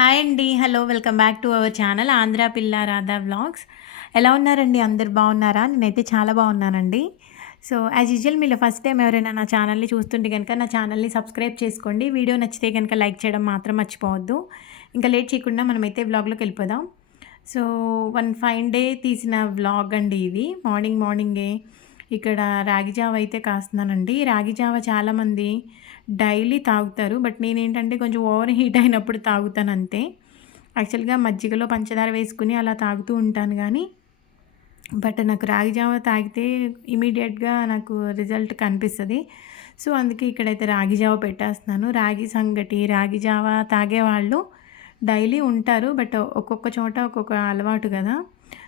Hi అండి. Hello welcome back to our channel Andhra పిల్ల Radha vlogs. ఎలా ఉన్నారండి? అందరు బాగున్నారా? నేనైతే చాలా బాగున్నానండి. సో యాజ్ యూజువల్ మీరు ఫస్ట్ టైం ఎవరైనా నా ఛానల్ని చూస్తుంటే కనుక నా ఛానల్ని సబ్స్క్రైబ్ చేసుకోండి. వీడియో నచ్చితే కనుక లైక్ చేయడం మాత్రం మర్చిపోవద్దు. ఇంకా లేట్ చేయకుండా మనమైతే వ్లాగ్లోకి వెళ్ళిపోదాం. సో వన్ ఫైన్ డే తీసిన వ్లాగ్ అండి ఇది. మార్నింగ్ మార్నింగే ఇక్కడ రాగి జావ అయితే కాస్తున్నానండి. రాగి జావ చాలామంది డైలీ తాగుతారు. బట్ నేనేంటంటే కొంచెం ఓవర్ హీట్ అయినప్పుడు తాగుతాను అంతే. యాక్చువల్గా మజ్జిగలో పంచదార వేసుకుని అలా తాగుతూ ఉంటాను కానీ బట్ నాకు రాగి జావ తాగితే ఇమీడియట్గా నాకు రిజల్ట్ కనిపిస్తుంది. సో అందుకే ఇక్కడైతే రాగి జావ పెట్టేస్తున్నాను. రాగి సంగటి రాగి జావ తాగేవాళ్ళు డైలీ ఉంటారు బట్ ఒక్కొక్క చోట ఒక్కొక్క అలవాటు కదా.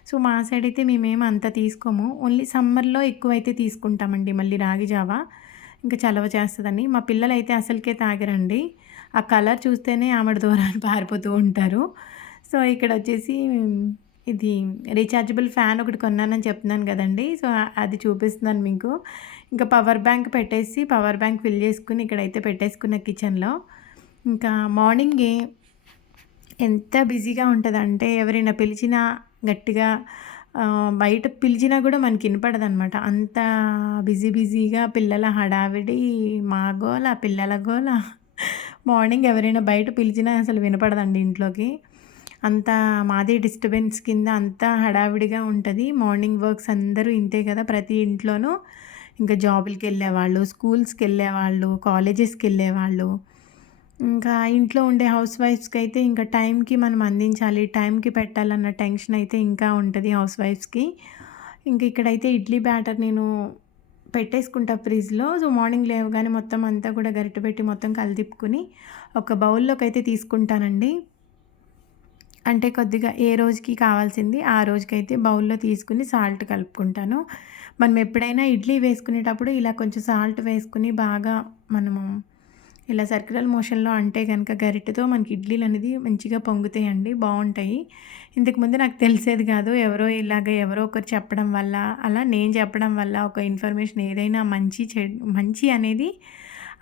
సో మా సైడ్ అయితే మేమేమి అంత తీసుకోము. ఓన్లీ సమ్మర్లో ఎక్కువైతే తీసుకుంటామండి మళ్ళీ రాగి జావ. ఇంకా చలవ చేస్తుందని మా పిల్లలు అయితే అసలుకే తాగరండి. ఆ కలర్ చూస్తేనే ఆమెడ దూరాన్ని పారిపోతూ ఉంటారు. సో ఇక్కడ వచ్చేసి ఇది రీఛార్జబుల్ ఫ్యాన్ ఒకటి కొన్నానని చెప్తున్నాను కదండి. సో అది చూపిస్తున్నాను మీకు. ఇంకా పవర్ బ్యాంక్ పెట్టేసి పవర్ బ్యాంక్ ఫిల్ చేసుకుని ఇక్కడైతే పెట్టేసుకున్న కిచెన్లో. ఇంకా మార్నింగే ఎంత బిజీగా ఉంటుందంటే ఎవరైనా పిలిచినా గట్టిగా బయట పిలిచినా కూడా మనకి వినపడదనమాట అంత బిజీ బిజీగా పిల్లల హడావిడి మా గోల పిల్లల గోల. మార్నింగ్ ఎవరైనా బయట పిలిచినా అసలు వినపడదండి ఇంట్లోకి. అంత మాదే డిస్టర్బెన్స్ కింద అంత హడావిడిగా ఉంటుంది. మార్నింగ్ వర్క్స్ అందరూ ఇంతే కదా ప్రతి ఇంట్లోనూ. ఇంకా జాబులకి వెళ్ళేవాళ్ళు స్కూల్స్కి వెళ్ళేవాళ్ళు కాలేజెస్కి వెళ్ళేవాళ్ళు. ఇంకా ఇంట్లో ఉండే హౌస్ వైఫ్స్కి అయితే ఇంకా టైంకి మనం అందించాలి. టైంకి పెట్టాలన్న టెన్షన్ అయితే ఇంకా ఉంటుంది హౌస్ వైఫ్స్కి ఇంక ఇక్కడైతే ఇడ్లీ బ్యాటర్ నేను పెట్టేసుకుంటా ఫ్రిడ్జ్లో సో మార్నింగ్ లేవగానే మొత్తం అంతా కూడా గరిట పెట్టి మొత్తం కలిదిప్పుకుని ఒక బౌల్లోకి అయితే తీసుకుంటానండి. అంటే కొద్దిగా ఏ రోజుకి కావాల్సింది ఆ రోజుకైతే బౌల్లో తీసుకుని సాల్ట్ కలుపుకుంటాను. మనం ఎప్పుడైనా ఇడ్లీ వేసుకునేటప్పుడు ఇలా కొంచెం సాల్ట్ వేసుకుని బాగా మనము ఇలా సర్కిలర్ మోషన్లో అంటే కనుక గరిటెతో మనకి ఇడ్లీలు అనేది మంచిగా పొంగుతాయండి బాగుంటాయి ఇంతకుముందు నాకు తెలిసేది కాదు ఎవరో ఇలాగ ఎవరో ఒకరు చెప్పడం వల్ల అలా నేను చెప్పడం వల్ల ఒక ఇన్ఫర్మేషన్ ఏదైనా మంచి చె మంచి అనేది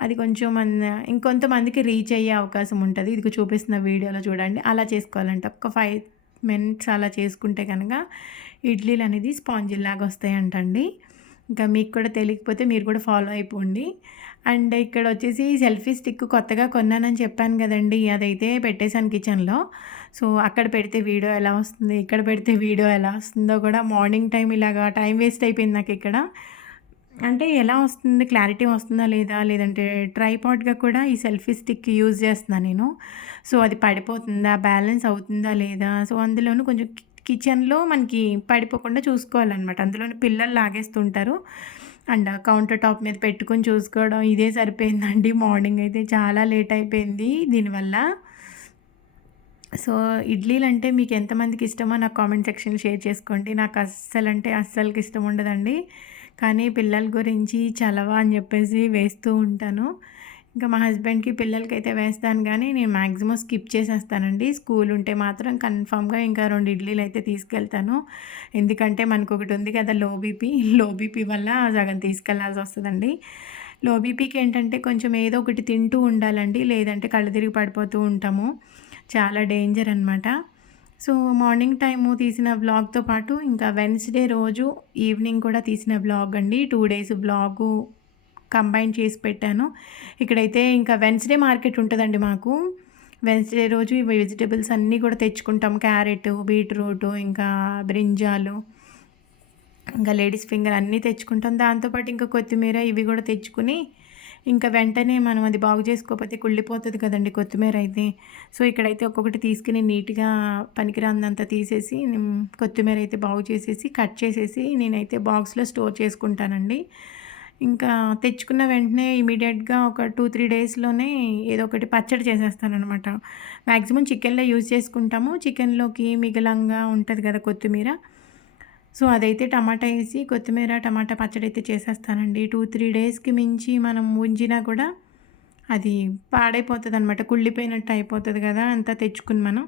అది కొంచెం మన ఇంకొంతమందికి రీచ్ అయ్యే అవకాశం ఉంటుంది. ఇది చూపిస్తున్న వీడియోలో చూడండి. అలా చేసుకోవాలంట ఒక ఫైవ్ మినిట్స్ అలా చేసుకుంటే కనుక ఇడ్లీలు అనేది స్పాంజిల్లాగా వస్తాయంటండి. ఇంకా మీకు కూడా తెలియకపోతే మీరు కూడా ఫాలో అయిపోండి. అండ్ ఇక్కడ వచ్చేసి సెల్ఫీ స్టిక్ కొత్తగా కొన్నానని చెప్పాను కదండి అదైతే పెట్టేశాను కిచెన్లో. సో అక్కడ పెడితే వీడియో ఎలా వస్తుంది ఇక్కడ పెడితే వీడియో ఎలా వస్తుందో కూడా మార్నింగ్ టైం ఇలాగా టైం వేస్ట్ అయిపోయింది నాకు ఇక్కడ. అంటే ఎలా వస్తుంది క్లారిటీ వస్తుందా లేదా లేదంటే ట్రైపాడ్గా కూడా ఈ సెల్ఫీ స్టిక్ యూజ్ చేస్తున్నాను నేను. సో అది పడిపోతుందా బ్యాలెన్స్ అవుతుందా లేదా సో అందులోనూ కొంచెం కిచెన్లో మనకి పడిపోకుండా చూసుకోవాలన్నమాట. అందులోని పిల్లలు లాగేస్తుంటారు. అండ్ కౌంటర్ టాప్ మీద పెట్టుకొని చూసుకోవడం ఇదే సరిపోయిందండి. మార్నింగ్ అయితే చాలా లేట్ అయిపోయింది దీనివల్ల. సో ఇడ్లీలు అంటే మీకు ఎంతమందికి ఇష్టమో నాకు కామెంట్ సెక్షన్ షేర్ చేసుకోండి. నాకు అస్సలు అంటే అస్సలకి ఇష్టం ఉండదండి. కానీ పిల్లల గురించి చలవా అని చెప్పేసి వేస్తూ ఉంటాను. ఇంకా మా హస్బెండ్కి పిల్లలకి అయితే వేస్తాను కానీ నేను మ్యాక్సిమం స్కిప్ చేసేస్తానండి. స్కూల్ ఉంటే మాత్రం కన్ఫామ్గా ఇంకా రెండు ఇడ్లీలు అయితే తీసుకెళ్తాను. ఎందుకంటే మనకు ఒకటి ఉంది కదా లో బీపీ. లో బీపీ వల్ల సగం తీసుకెళ్ళాల్సి వస్తుందండి. లో బీపీకి ఏంటంటే కొంచెం ఏదో ఒకటి తింటూ ఉండాలండి. లేదంటే కళ్ళు తిరిగి పడిపోతూ ఉంటాము. చాలా డేంజర్ అనమాట సో మార్నింగ్ టైము తీసిన బ్లాగ్తో పాటు ఇంకా వెన్స్డే రోజు ఈవినింగ్ కూడా తీసిన బ్లాగ్ అండి. టూ డేస్ బ్లాగు కంబైన్ చేసి పెట్టాను. ఇక్కడైతే ఇంకా వెన్స్డే మార్కెట్ ఉంటుందండి మాకు. వెన్స్డే రోజు ఇవి వెజిటేబుల్స్ అన్నీ కూడా తెచ్చుకుంటాం క్యారెట్ బీట్రూట్ ఇంకా బ్రింజాలు ఇంకా లేడీస్ ఫింగర్ అన్నీ తెచ్చుకుంటాం. దాంతోపాటు ఇంకా కొత్తిమీర ఇవి కూడా తెచ్చుకుని ఇంకా వెంటనే మనం అది బాగు చేసుకోకపోతే కుళ్ళిపోతుంది కదండి కొత్తిమీర అయితే. సో ఇక్కడైతే ఒక్కొక్కటి తీసుకుని నీట్గా పనికిరాందంతా తీసేసి కొత్తిమీర అయితే బాగు చేసేసి కట్ చేసేసి నేనైతే బాక్స్లో స్టోర్ చేసుకుంటానండి. ఇంకా తెచ్చుకున్న వెంటనే ఇమీడియట్గా ఒక టూ త్రీ డేస్లోనే ఏదో ఒకటి పచ్చడి చేసేస్తాననమాట మ్యాక్సిమం చికెన్లో యూజ్ చేసుకుంటాము. చికెన్లోకి మిగలంగా ఉంటుంది కదా కొత్తిమీర. సో అదైతే టమాటా వేసి కొత్తిమీర టమాటా పచ్చడి అయితే చేసేస్తానండి. టూ త్రీ డేస్కి మించి మనం ఉంచినా కూడా అది పాడైపోతుంది అనమాట కుళ్ళిపోయినట్టు అయిపోతుంది కదా అంతా తెచ్చుకుని మనం.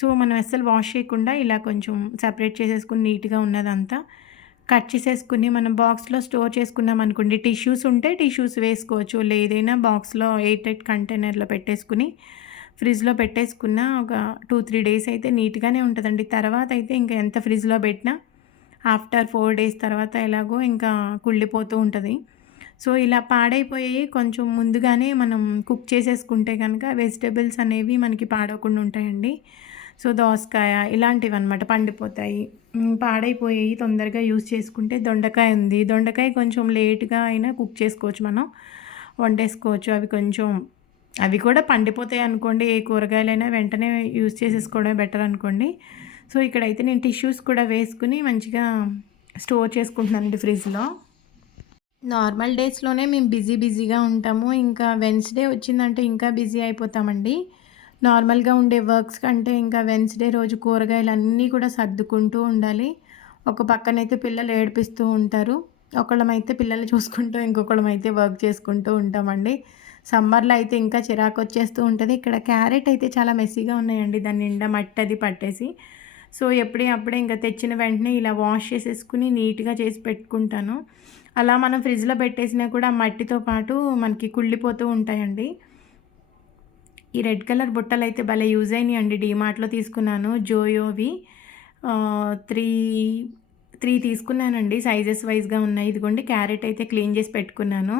సో మనం అస్సలు వాష్ చేయకుండా ఇలా కొంచెం సపరేట్ చేసేసుకుని నీట్గా ఉన్నదంతా కట్ చేసేసుకుని మనం బాక్స్లో స్టోర్ చేసుకున్నాం అనుకోండి టిష్యూస్ ఉంటే టిష్యూస్ వేసుకోవచ్చు. లేదైనా బాక్స్లో ఎయిట్ ఎయిట్ కంటైనర్లో పెట్టేసుకుని ఫ్రిడ్జ్లో పెట్టేసుకున్న ఒక టూ త్రీ డేస్ అయితే నీట్గానే ఉంటుందండి. తర్వాత అయితే ఇంకా ఎంత ఫ్రిడ్జ్లో పెట్టినా ఆఫ్టర్ ఫోర్ డేస్ తర్వాత ఎలాగో ఇంకా కుళ్ళిపోతూ ఉంటుంది. సో ఇలా పాడైపోయి కొంచెం ముందుగానే మనం కుక్ చేసేసుకుంటే కనుక వెజిటేబుల్స్ అనేవి మనకి పాడవకుండా ఉంటాయండి. సో దోసకాయ ఇలాంటివి అనమాట పండిపోతాయి పాడైపోయాయి తొందరగా యూజ్ చేసుకుంటే దొండకాయ ఉంది. దొండకాయ కొంచెం లేట్గా అయినా కుక్ చేసుకోవచ్చు మనం. వండేసుకోవచ్చు. అవి కొంచెం అవి కూడా పండిపోతాయి అనుకోండి. ఏ కూరగాయలైనా వెంటనే యూజ్ చేసేసుకోవడమే బెటర్ అనుకోండి. సో ఇక్కడైతే నేను టిష్యూస్ కూడా వేసుకుని మంచిగా స్టోర్ చేసుకుంటున్నానండి ఫ్రిడ్జ్లో. నార్మల్ డేస్లోనే మేము బిజీ బిజీగా ఉంటాము. ఇంకా వెన్స్డే వచ్చిందంటే ఇంకా బిజీ అయిపోతామండి. నార్మల్గా ఉండే వర్క్స్ కంటే ఇంకా వెన్స్డే రోజు కూరగాయలు అన్నీ కూడా సర్దుకుంటూ ఉండాలి. ఒక పక్కనైతే పిల్లలు ఏడిపిస్తూ ఉంటారు. ఒకళ్ళమైతే పిల్లలు చూసుకుంటూ ఇంకొకళ్ళమైతే వర్క్ చేసుకుంటూ ఉంటామండి. సమ్మర్లో అయితే ఇంకా చిరాకు వచ్చేస్తూ ఉంటుంది. ఇక్కడ క్యారెట్ అయితే చాలా మెస్సీగా ఉన్నాయండి. దాని నిండా మట్టి అది పట్టేసి. సో ఎప్పుడే అప్పుడే ఇంకా తెచ్చిన వెంటనే ఇలా వాష్ చేసేసుకుని నీట్గా చేసి పెట్టుకుంటాను. అలా మనం ఫ్రిడ్జ్లో పెట్టేసినా కూడా మట్టితో పాటు మనకి కుళ్ళిపోతూ ఉంటాయండి. ఈ రెడ్ కలర్ బుట్టలు అయితే భలే యూజ్ అయినాయి అండి డీమార్ట్లో తీసుకున్నాను. జోయోవి త్రీ త్రీ తీసుకున్నానండి. సైజెస్ వైజ్గా ఉన్నాయి. ఇదిగోండి క్యారెట్ అయితే క్లీన్ చేసి పెట్టుకున్నాను.